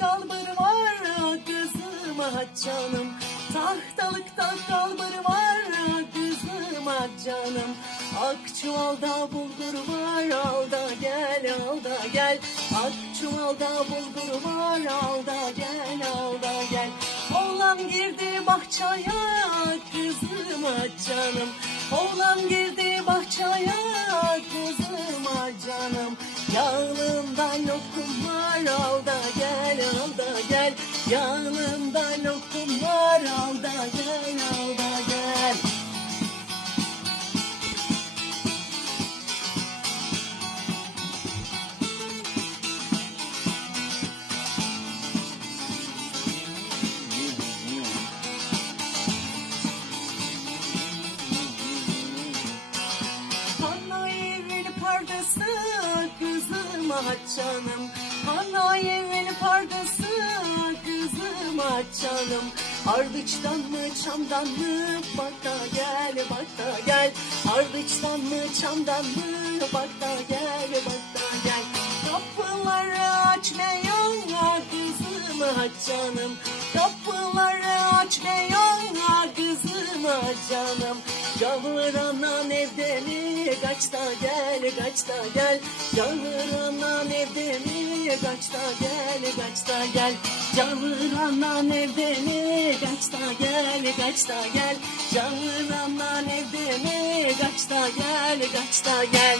kalbarı var kızım ah canım. Tahtalıkta kalbarı var kızım ah canım. Ak çuvalda bulgur var al da gel al da gel. Ak çuvalda bulgur var al da gel al da gel. Oğlan girdi bahçeye kızım ah canım. Oğlan girdi gel Yağlımda lokum var al da gel al da gel. Hanna evini pardası? Kızım ah canım. Hanna evini pardası canım Ardıçtan mı çamdan mı? Bak da gel bak da gel. Ardıçtan mı çamdan mı? Bak da gel bak da gel. Kapıları açmayan kızım canım. Kapıları canım Yavur anan evde mi? Kaç da gel, kaç da gel. Yavur anan evde mi? Kaç da gel, kaç da gel. Yavur anan evde mi? Kaç da gel, kaç da gel. Yavur anan evde mi? Kaç da gel, kaç da gel.